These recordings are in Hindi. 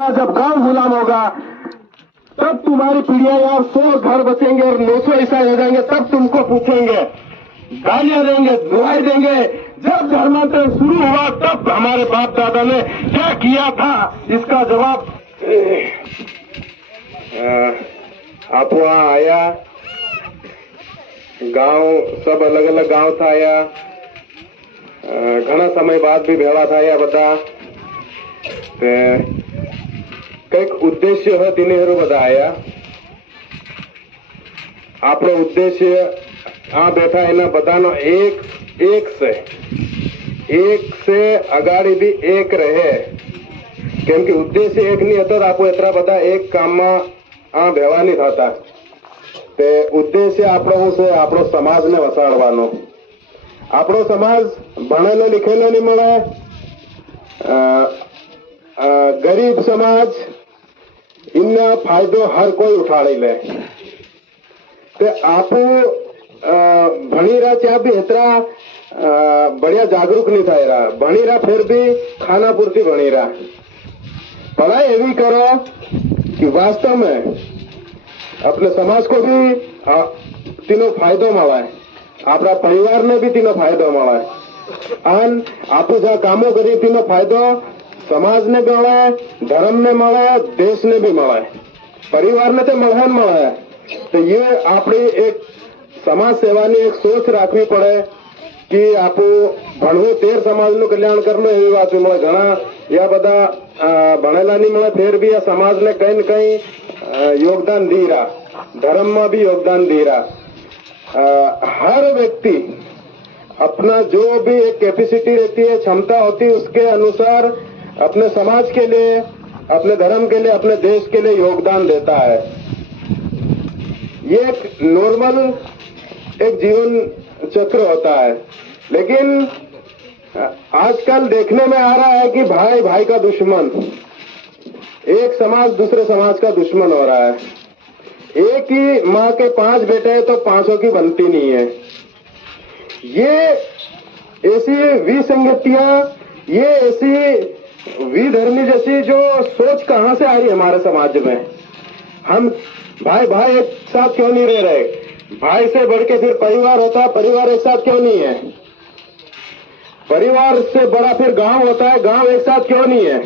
जब गांव गुलाम होगा तब तुम्हारी पीढ़ियां यार 100 घर बचेंगे और 900 ईसाई हो जाएंगे, तब तुमको पूछेंगे, गालियां देंगे, दुआई देंगे। जब धर्मांतरण शुरू हुआ तब हमारे बाप दादा ने क्या किया था इसका जवाब। आप वहां आया, गांव सब अलग अलग गांव था आया, घना समय बाद भी भेड़ा था या बता कईक उद्देश्य है तीन हेरो बताया। आपनो उद्देश्य आ बैठा है ना बतानो एक से अगाड़ी भी एक रहे, केम कि उद्देश्य एक नहीं હતો आपको इतना बता एक काम में आ भेवा नहीं था ते उद्देश्य આપણો છે આપણો સમાજને વસાડવાનો। આપણો સમાજ ભણેલો लिखेलो नहीं મળે, गरीब समाज इनना फायदो हर कोई उठाड़ी ले ते आप भणी रहा चाहे भी इतना बढ़िया जागरूक नहीं था रहा, भणी रहा फिर भी खाना पूर्ति भणी रहा। पढ़ाई एवी करो कि वास्तव में अपने समाज को भी तीनों फायदो મળે, अपना परिवार ने भी तीनों फायदो મળે, अन आप जहाँ कामों करी तीनों फायदो समाज ने મળે, धर्म ने મળે, देश ने भी મળે, परिवार ने तो મળે। तो ये अपनी एक समाज सेवानी एक सोच राखवी पड़े कि आप भणवू तेर समाज नु कल्याण करनो एवी बात મળે। घना या बदा भणेला नहीं મળે फिर भी आ समाज ने कहीं न कहीं योगदान दी रहा, धर्म में भी योगदान दी रहा। हर व्यक्ति अपना जो भी एक कैपेसिटी रहती है, क्षमता होती है, उसके अनुसार अपने समाज के लिए, अपने धर्म के लिए, अपने देश के लिए योगदान देता है। ये एक नॉर्मल एक जीवन चक्र होता है, लेकिन आजकल देखने में आ रहा है कि भाई भाई का दुश्मन, एक समाज दूसरे समाज का दुश्मन हो रहा है। एक ही माँ के 5 बेटे हैं तो 5 की बनती नहीं है। ये ऐसी विसंगतियां, ये ऐसी विधर्मी जैसी जो सोच कहां से आई हमारे समाज में। हम भाई भाई एक साथ क्यों नहीं रह रहे? भाई से बढ़ के फिर परिवार होता है, परिवार एक साथ क्यों नहीं है? परिवार से बड़ा फिर गांव होता है, गांव एक साथ क्यों नहीं है?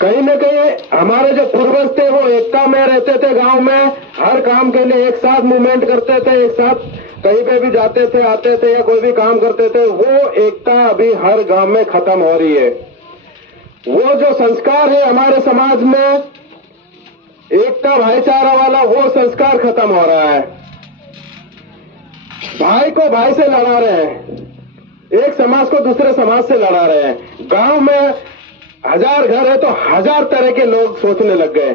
कहीं न कहीं हमारे जो पूर्वज थे वो एकता में रहते थे, गांव में हर काम के लिए एक साथ मूवमेंट करते थे, एक साथ कहीं पे भी जाते थे, आते थे या कोई भी काम करते थे। वो एकता अभी हर गांव में खत्म हो रही है। वो जो संस्कार है हमारे समाज में एकता भाईचारा वाला, वो संस्कार खत्म हो रहा है। भाई को भाई से लड़ा रहे हैं, एक समाज को दूसरे समाज से लड़ा रहे हैं। गांव में 1000 घर है तो 1000 तरह के लोग सोचने लग गए।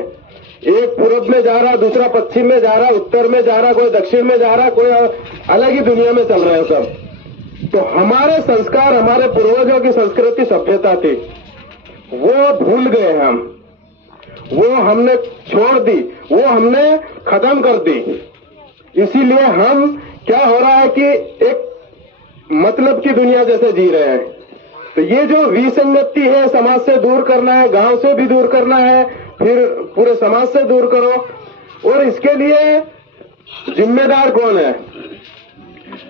एक पूर्व में जा रहा, दूसरा पश्चिम में जा रहा, उत्तर में जा रहा, कोई दक्षिण में जा रहा, कोई अलग ही दुनिया में चल रहे हैं सब। तो हमारे संस्कार, हमारे पूर्वजों की संस्कृति सभ्यता थी, वो भूल गए हम, वो हमने छोड़ दी, वो हमने खत्म कर दी। इसीलिए हम क्या हो रहा है कि एक मतलब की दुनिया जैसे जी रहे हैं। तो ये जो विसंगति है समाज से दूर करना है, गांव से भी दूर करना है, फिर पूरे समाज से दूर करो। और इसके लिए जिम्मेदार कौन है?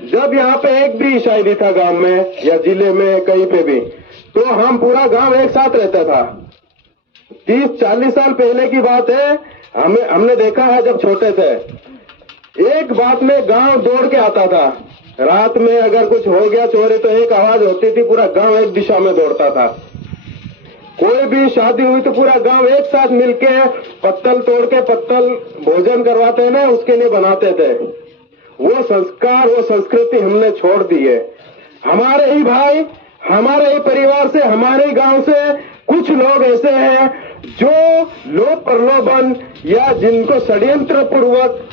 जब यहाँ पे एक भी ईसाई नहीं था गांव में या जिले में कहीं पे भी, तो हम पूरा गांव एक साथ रहता था। 30-40 साल पहले की बात है, हमने देखा है जब छोटे थे, एक बात में गांव दौड़ के आता था। रात में अगर कुछ हो गया चोरी तो एक आवाज होती थी, पूरा गांव एक दिशा में दौड़ता था। कोई भी शादी हुई तो पूरा गांव एक साथ मिलके पत्तल तोड़ के पत्तल भोजन करवाते हैं ना, उसके लिए बनाते थे। वो संस्कार, वो संस्कृति हमने छोड़ दी है। हमारे ही भाई, हमारे ही परिवार से, हमारे ही गांव से कुछ लोग ऐसे हैं जो लोभ प्रलोभन या जिनको षड्यंत्र पूर्वक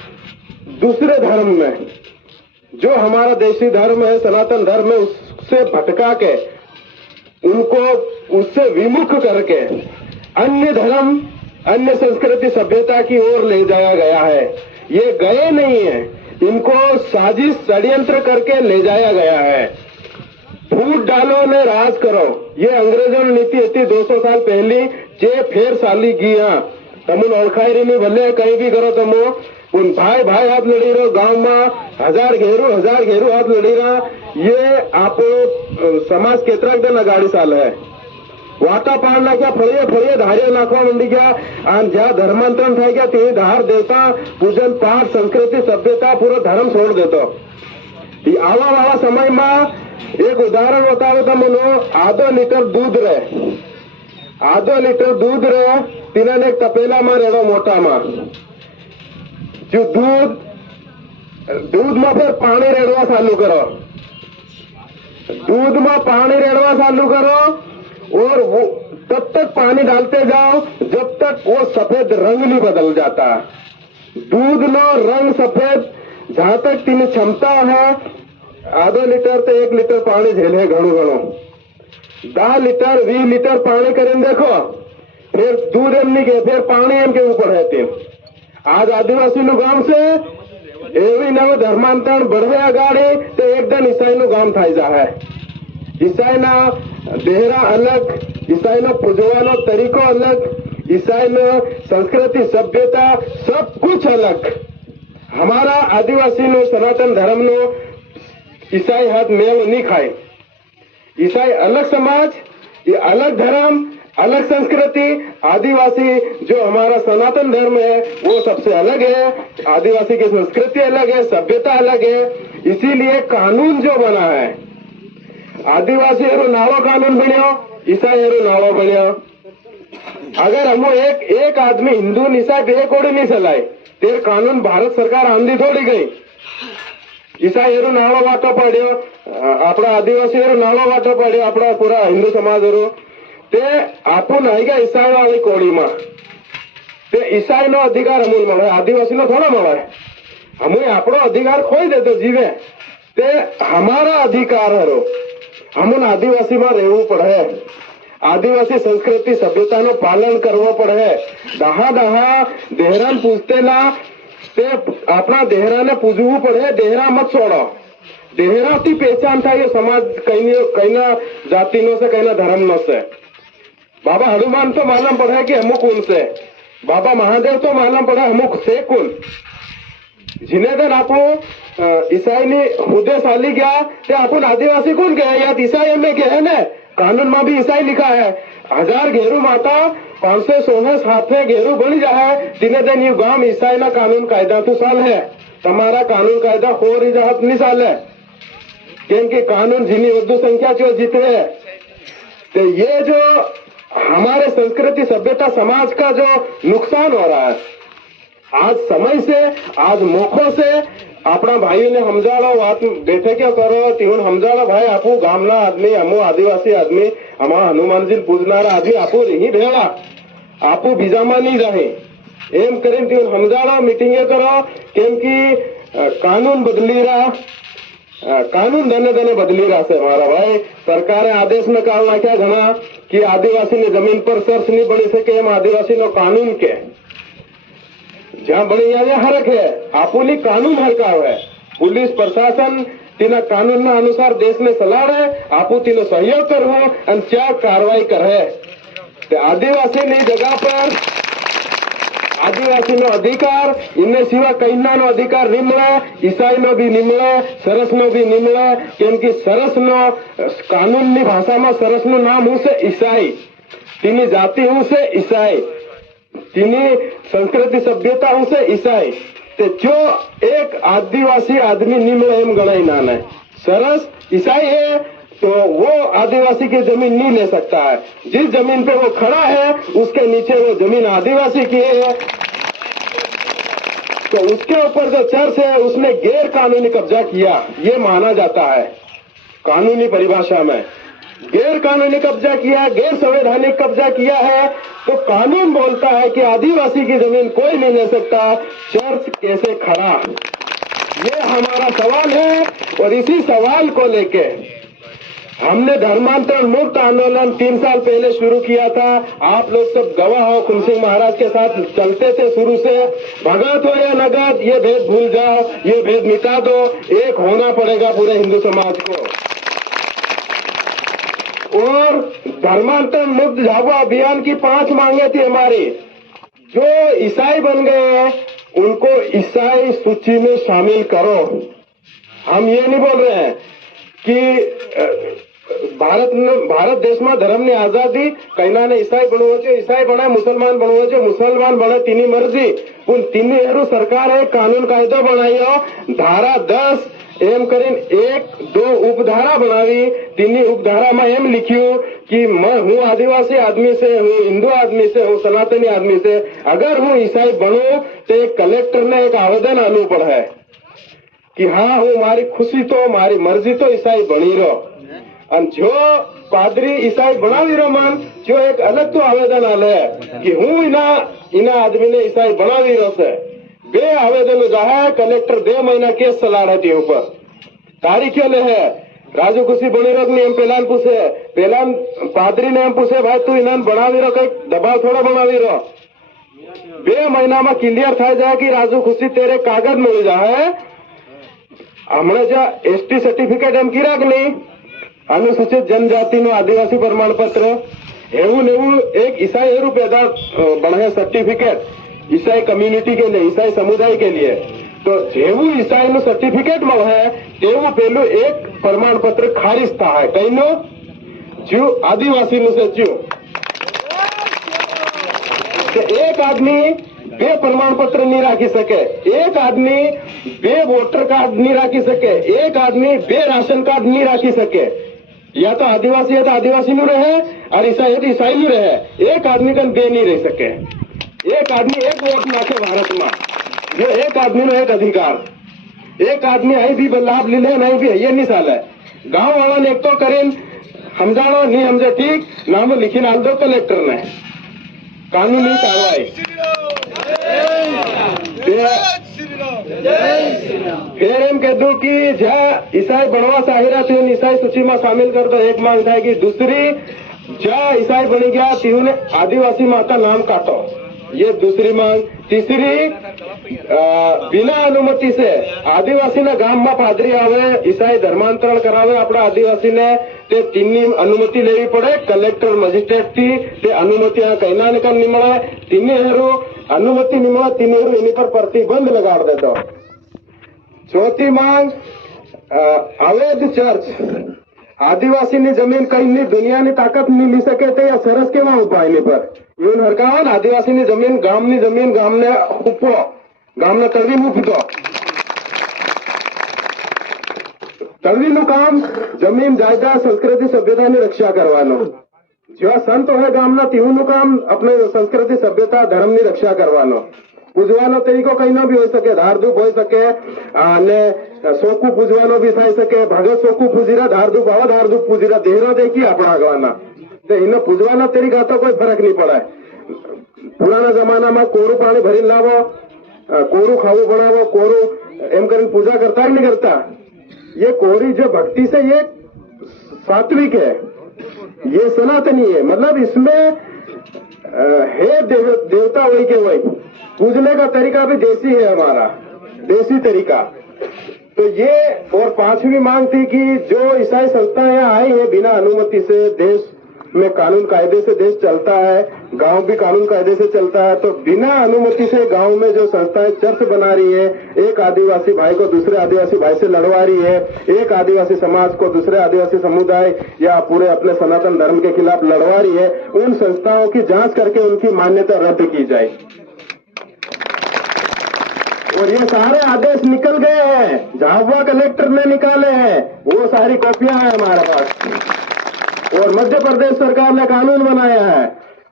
दूसरे धर्म में, जो हमारा देशी धर्म है, सनातन धर्म है, उससे भटका के, उनको उससे विमुख करके अन्य धर्म, अन्य संस्कृति सभ्यता की ओर ले जाया गया है। ये गए नहीं है, इनको साजिश षड्यंत्र करके ले जाया गया है। फूट डालो ने राज करो, ये अंग्रेजों ની નીતિ હતી 200 સાલ પહેલી, જે ફેર સાલી ગયા તમુન ઓળખાઈ ની ભલે કઈ બી કરો તમો उन भाई भाई हाथ लड़ी रहो गांव में हजार घेरू हाथ लड़ी रहा। ये आप समाज केतरा दिन अगाड़ी साल है वाता पार नाख्या फड़िए धारिया नाखवा मंडी गया जहाँ धर्मांतरण था गया ते धार देवता पूजन पाठ संस्कृति सभ्यता पूरा धर्म छोड़ देतो। आवा वाला समय में एक उदाहरण बताओ तो मनो आधो लीटर दूध रहे तीन एक तपेला में रेड़ो मोटा में जो दूध में फिर पानी रेड़वा चालू करो, दूध में पानी रेड़वा चालू करो और वो तब तक पानी डालते जाओ जब तक वो सफेद रंग नहीं बदल जाता। दूध नो रंग सफेद जहां तक तीन क्षमता है आधो लीटर तो 1 लीटर पानी झेले घणो 10 लीटर 20 लीटर पानी करीने देखो फिर दूध एम नहीं के फिर पानी एम के ऊपर है तीन। आज आदिवासी नु गाम से एवी नव धर्मांतरण बढ़वे आगाड़ी तो एकदम ईसाई नु गाम थाई जा है। ईसाई ना देहरा अलग, ईसाई नो पूजवानो तरीको अलग, ईसाई नो संस्कृति सभ्यता सब कुछ अलग। हमारा आदिवासी नो सनातन धर्म नो ईसाई हाथ मेल नहीं खाए। ईसाई अलग समाज, ये अलग धर्म अलग संस्कृति, आदिवासी जो हमारा सनातन धर्म है वो सबसे अलग है। आदिवासी की संस्कृति अलग है, सभ्यता अलग है। इसीलिए कानून जो बना है आदिवासी एरो नावो कानून बनियो, ईसाई एरो नावो बनियो। अगर हम एक आदमी हिंदू ईसाई बे कोड़ी नहीं चलाए तेरे कानून भारत सरकार आंधी थोड़ी गई। ईसाई एरो नावो वाटो पड़ियो, अपना आदिवासी एरो नावो वाटो पड़ियो, अपना पूरा हिंदू समाज एरो ते आपू नहीं गया ईसाई वाली कोड़ी में ते ईसाई नो अधिकार अमूल મળે, आदिवासी नो थोड़ा મળે। हमें अपनो अधिकार खोई दे तो जीवे ते हमारा अधिकार है। हमन आदिवासी में रहવું પડે, आदिवासी संस्कृति सभ्यता नो पालन करवो પડે। दहा देहरान पूजते ना ते अपना देहरा ने पूजवू પડે। देहरा मत छोड़ो, देहरा थी पहचान था ये समाज कई जाति नो से कई धर्म नो से। बाबा हनुमान तो मालूम पड़ा कि अमुक कौन से, बाबा महादेव तो मालूम पड़ा अमुक से कौन। जिन्हें दिन आपो ईसाई ने हुदे साली गया ते अपन आदिवासी कौन गया या ईसाई में गए ना। कानून में भी ईसाई लिखा है 1000 घेरू माता 500 सोने साथे घेरू बनी जाए तीन दिन यू गांव ईसाई ना कानून कायदा तो साल है। तुम्हारा कानून कायदा हो रही जात नहीं साल है क्योंकि कानून जिन्हीं उर्दू संख्या जो जीते है। तो ये जो हमारे संस्कृति सभ्यता समाज का जो नुकसान हो रहा है आज समय से आज मौकों से अपना भाई ने समझाड़ो बात बैठे क्यों करो तीन समझाड़ो भाई आपू गामना आदमी हमो आदिवासी आदमी हमारा हनुमान जी पूजनारा आदमी आपू रही भेड़ा आपू बीजामा नहीं रहे एम करीन तीन समझाड़ो मीटिंगे करो क्योंकि कानून बदली रहा, कानून दने बदली रहा से हमारा भाई। सरकार आदेश में काल नाख्या घना कि आदिवासी ने जमीन पर सर्च नहीं बनी सके एम आदिवासी नो कानून के जहाँ बनी यहाँ हरक है आपूनी कानून हरकाव है। पुलिस प्रशासन तीना कानून ना अनुसार देश में सलाड़े आपू तीनो सहयोग करवो और क्या कार्रवाई करे। आदिवासी ની जगह पर आदिवासी नो अधिकार इनने सिवा कईना नो अधिकार नहीं मिले, ईसाई नो भी नहीं मिले, सरस नो भी नहीं मिले क्योंकि सरस नो कानून नी भाषा में सरस नो नाम हूँ से ईसाई, तीनी जाति हूँ से ईसाई, तीनी संस्कृति सभ्यता हूँ से ईसाई। ते जो एक आदिवासी आदमी नहीं मिले एम गणाई नाना सरस ईसाई है तो वो आदिवासी की जमीन नहीं ले सकता है। जिस जमीन पे वो खड़ा है उसके नीचे वो जमीन आदिवासी की है तो उसके ऊपर जो चर्च है उसने गैर कानूनी कब्जा किया ये माना जाता है। कानूनी परिभाषा में गैर कानूनी कब्जा किया, गैर संवैधानिक कब्जा किया है तो कानून बोलता है कि आदिवासी की जमीन कोई नहीं ले सकता। चर्च कैसे खड़ा, ये हमारा सवाल है और इसी सवाल को लेके हमने धर्मांतरण मुक्त आंदोलन 3 साल पहले शुरू किया था। आप लोग सब गवाह हो, खुन सिंह महाराज के साथ चलते थे शुरू से। भगत हो या नगद ये भेद भूल जाओ, ये भेद मिटा दो, एक होना पड़ेगा पूरे हिंदू समाज को। और धर्मांतरण मुक्त झाबुआ अभियान की 5 मांगे थी हमारी। जो ईसाई बन गए हैं उनको ईसाई सूची में शामिल करो। हम ये नहीं बोल रहे हैं कि भारत देश में धर्म ने आजादी कईना ने ईसाई बनवो छे ईसाई बने, मुसलमान बनवो छे मुसलमान बने, तीनी मर्जी। उन तीनी हेरु सरकारे कानून कायदो बनायो, धारा 10 एम करीने 1-2 उपधारा बनावी। तीनी उपधारा में एम लिख्યું कि हूँ आदिवासी आदमी से, हूँ हिंदू आदमी से, हूँ सनातनी आदमी से, अगर हूँ ईसाई बनू तो कलेक्टर ने एक आवेदन आनू पड़े कि हाँ हूँ मारी खुशी तो मारी मर्जी तो ईसाई बनी रहो। और जो पादरी ईसाई बनावी रो मन जो एक अलग तो आवेदन आले कि हूँ इना आदमी ने ईसाई बनावी रो से। बे आवेदन जाहे कलेक्टर 2 महीना केस चलाड़े थी ऊपर तारीख क्यों ले है। राजू खुशी बनी रो नहीं, हम पेलान पूछे, पेलान पादरी ने हम पूछे भाई तू इन्हें बनावी रो, कई दबाव थोड़ा बनावी रो। 2 महीना में क्लियर था जाए कि राजू खुशी तेरे कागज मिल जाए। हमने जो एसटी सर्टिफिकेट एम की राख नहीं, अनुसूचित जनजाति नो आदिवासी प्रमाण पत्र एवं एक ईसाई हेरु पैदा बने सर्टिफिकेट ईसाई कम्युनिटी के लिए, ईसाई समुदाय के लिए। तो जेवू ईसाई नो सर्टिफिकेट में है तेवू पहलू एक प्रमाण पत्र खारिज था है कई नो जो आदिवासी नु से जो एक आदमी बे प्रमाण पत्र नहीं राखी सके, एक आदमी बे वोटर कार्ड नहीं राखी सके, एक आदमी बे राशन कार्ड नहीं राखी सके। या तो आदिवासी है तो आदिवासी नु रहे और ईसाई है तो ईसाई नु रहे। एक आदमी का बे नहीं रह सके। एक आदमी एक वोट नाखे भारत में, जो एक आदमी नो एक अधिकार। एक आदमी आई भी लाभ ले ले नहीं भी ये नहीं साल है। गांव वाला ने एक तो करें समझानो नहीं समझे ठीक नाम लिखी डाल दो कलेक्टर ने कानूनी कार्रवाई। फिर एम कह दू कि जहाँ ईसाई बनवा चाहिए तो ईसाई सूची में शामिल कर दो, एक मांग था कि दूसरी जहाँ ईसाई बनी गया तीन आदिवासी माता नाम काटो, ये दूसरी मांग। तीसरी बिना अनुमति से आदिवासी ने गांव में पादरी आवे ईसाई धर्मांतरण करावे अपना आदिवासी ने ते तीनी अनुमति लेवी पड़े कलेक्टर मजिस्ट्रेट थी ते अनुमति कहना निकल नहीं मिले। तीनी हेरु अनुमति नहीं मिला, तीनी हेरु इन्हीं पर प्रतिबंध लगा दे दो। चौथी मांग अवैध चर्च आदिवासी ने जमीन कहीं नहीं दुनिया ने ताकत नहीं ली सके थे या सरस के वहां उपाय नहीं पर यून हरकावन आदिवासी ने जमीन गाम ने उपो गाम ने तड़वी मुफ दो तड़वी नु काम जमीन जायदाद संस्कृति सभ्यता ने रक्षा करवानो। जो संत है गाम ना तीहू नु काम अपने संस्कृति सभ्यता धर्म ની रक्षा करवानो। पूजवानो तरीको कहीं ना भी हो सके, धारधूप हो सके ने सोकू पूजवानो भी થઈ सके। भगत सोकू पूजीरा धारधूप आवा धारधूप पूजीरा देहरो देखी अपना गवाना तो इन्हें पूजवाना तरीका तो कोई फर्क नहीं पड़ा है। पुराना जमाना में कोरू पानी भरी लावो, कोरू खाऊ बनावो, कोरू एम कर पूजा करता ही नहीं करता। ये कोरी जो भक्ति से ये सात्विक है, ये सनातनी है, मतलब इसमें है देवता वही के वही। पूजने का तरीका भी देसी है हमारा, देसी तरीका। तो ये और 5वीं मांग थी कि जो ईसाई संस्थाएं यहाँ आई है बिना अनुमति से, देश में कानून कायदे से देश चलता है, गांव भी कानून कायदे से चलता है, तो बिना अनुमति से गांव में जो संस्थाएं चर्च बना रही है, एक आदिवासी भाई को दूसरे आदिवासी भाई से लड़वा रही है, एक आदिवासी समाज को दूसरे आदिवासी समुदाय या पूरे अपने सनातन धर्म के खिलाफ लड़वा रही है, उन संस्थाओं की जांच करके उनकी मान्यता रद्द की जाए। और ये सारे आदेश निकल गए हैं, झाबुआ कलेक्टर ने निकाले हैं, वो सारी कॉपियां हैं हमारे पास। और मध्य प्रदेश सरकार ने कानून बनाया है।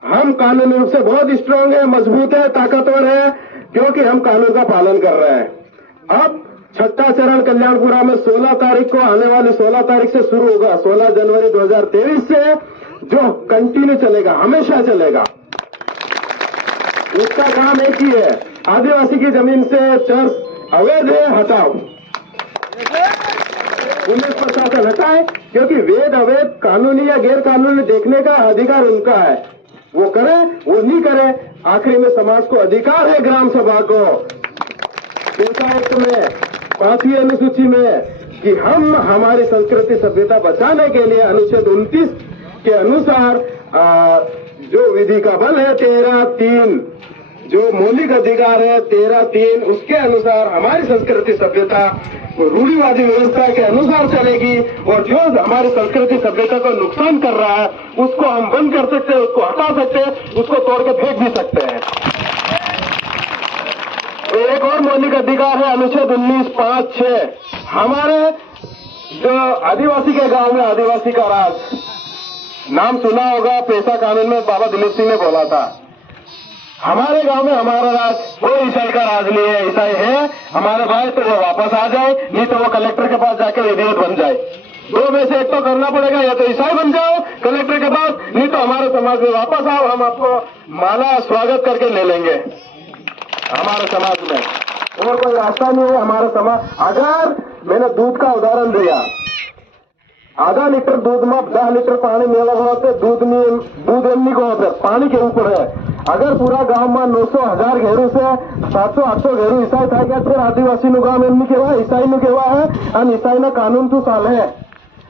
हम कानूनी रूप से बहुत स्ट्रांग है, मजबूत है, ताकतवर है, क्योंकि हम कानून का पालन कर रहे हैं। अब 6ठा चरण कल्याणपुरा में 16 तारीख को आने वाली 16 तारीख से शुरू होगा, 16 जनवरी 2023 से, जो कंटिन्यू चलेगा, हमेशा चलेगा। उसका काम एक ही है, आदिवासी की जमीन से चर्च अवैध है, हटाओ। पुलिस प्रशासन हटाए, क्योंकि वेद अवैध कानूनी या गैर कानूनी देखने का अधिकार उनका है, वो करे वो नहीं करे। आखिरी में समाज को अधिकार है ग्राम सभा को पेशा एक्ट में 5वीं अनुसूची में कि हम हमारी संस्कृति सभ्यता बचाने के लिए अनुच्छेद 29 के अनुसार जो विधि का बल है 13(3), जो मौलिक अधिकार है 13(3), उसके अनुसार हमारी संस्कृति सभ्यता रूढ़िवादी व्यवस्था के अनुसार चलेगी। और जो हमारी संस्कृति सभ्यता को नुकसान कर रहा है उसको हम बंद कर सकते हैं, उसको हटा सकते हैं, उसको तोड़ के फेंक भी सकते हैं। एक और मौलिक अधिकार है अनुच्छेद 19(5)(6). हमारे जो आदिवासी के गांव में आदिवासी का राज, नाम सुना होगा, पेशा कानून में बाबा दिलीप सिंह ने बोला था, हमारे गांव में हमारा राज, वो ईसाई का राज नहीं है। ईसाई है हमारे भाई तो वो वापस आ जाए, नहीं तो वो कलेक्टर के पास जाकर विधिवत बन जाए। दो में से एक तो करना पड़ेगा, या तो ईसाई बन जाओ कलेक्टर के पास, नहीं तो हमारे समाज में वापस आओ, हम आपको माला स्वागत करके ले लेंगे हमारे समाज में। और कोई रास्ता नहीं है हमारा समाज। अगर मैंने दूध का उदाहरण दिया, आधा लीटर दूध में 10 लीटर पानी मिला हुआ तो दूध एमनी को होते पानी के ऊपर है। अगर पूरा गांव में 900,000 घेरू से 700-800 घेरू ईसाई था क्या, फिर आदिवासी नु गांव एमनी केवा ईसाई नु केवा है। और ईसाई ना कानून तो साल है,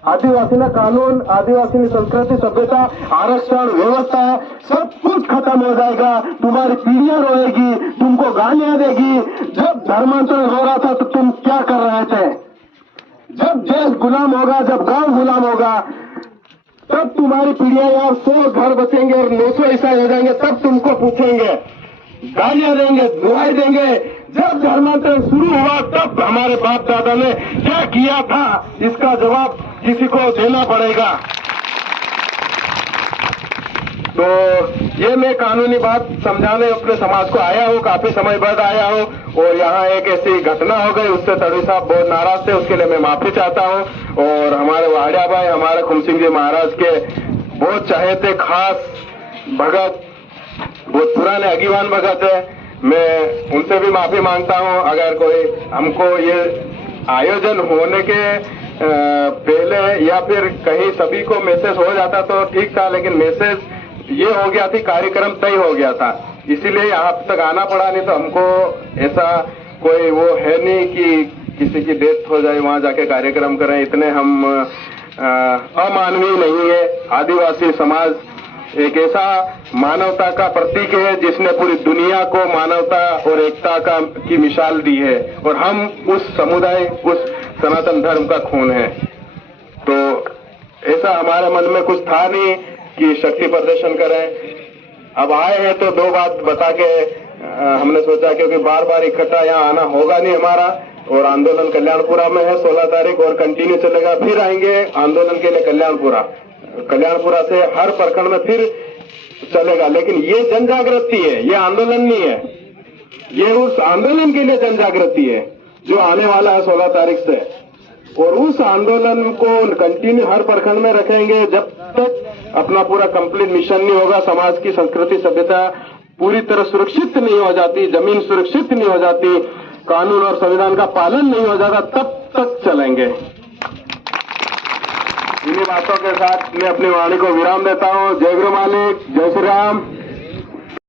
आदिवासी ना कानून, आदिवासी संस्कृति सभ्यता, आरक्षण व्यवस्था सब कुछ खत्म हो जाएगा। तुम्हारी पीढ़ियां रोएगी, तुमको गालियां देगी। जब धर्मांतरण हो रहा था तो तुम क्या कर रहे थे? जब देश गुलाम होगा, जब गांव गुलाम होगा, तब तुम्हारी पीढ़ियां यार 100 घर बचेंगे और 900 ईसाई हो जाएंगे, तब तुमको पूछेंगे, गालियां देंगे, दुआई देंगे। जब धर्मांतरण शुरू हुआ तब हमारे बाप दादा ने क्या किया था, इसका जवाब किसी को देना पड़ेगा। तो ये मैं कानूनी बात समझाने अपने समाज को आया हूँ, काफी समय बाद आया हूँ। और यहाँ एक ऐसी घटना हो गई, उससे तड़वी साहब बहुत नाराज थे, उसके लिए मैं माफी चाहता हूँ। और हमारे वाड़िया भाई, हमारे खुम सिंह जी महाराज के बहुत चहेते खास भगत, बहुत पुराने अगीवान भगत है, मैं उनसे भी माफी मांगता हूँ। अगर कोई हमको ये आयोजन होने के पहले या फिर कहीं सभी को मैसेज हो जाता तो ठीक था, लेकिन मैसेज ये हो गया थी, कार्यक्रम तय हो गया था, इसीलिए यहाँ तक आना पड़ा। नहीं तो हमको ऐसा कोई वो है नहीं कि किसी की डेथ हो जाए वहां जाके कार्यक्रम करें, इतने हम अमानवीय नहीं है। आदिवासी समाज एक ऐसा मानवता का प्रतीक है जिसने पूरी दुनिया को मानवता और एकता की मिसाल दी है, और हम उस समुदाय, उस सनातन धर्म का खून है। तो ऐसा हमारे मन में कुछ था नहीं कि शक्ति प्रदर्शन करें। अब आए हैं तो दो बात बता के हमने सोचा, क्योंकि बार बार इकट्ठा यहाँ आना होगा नहीं हमारा। और आंदोलन कल्याणपुरा में है 16 तारीख, और कंटिन्यू चलेगा। फिर आएंगे आंदोलन के लिए कल्याणपुरा से हर प्रखंड में फिर चलेगा। लेकिन ये जन जागृति है, ये आंदोलन नहीं है, ये उस आंदोलन के लिए जन जागृति है जो आने वाला है 16 तारीख से। और उस आंदोलन को कंटिन्यू हर प्रखंड में रखेंगे जब तक अपना पूरा कंप्लीट मिशन नहीं होगा, समाज की संस्कृति सभ्यता पूरी तरह सुरक्षित नहीं हो जाती, जमीन सुरक्षित नहीं हो जाती, कानून और संविधान का पालन नहीं हो जाता, तब तक चलेंगे। इन्हीं बातों के साथ मैं अपनी वाणी को विराम देता हूँ। जय गुरु मालिक, जय श्री राम।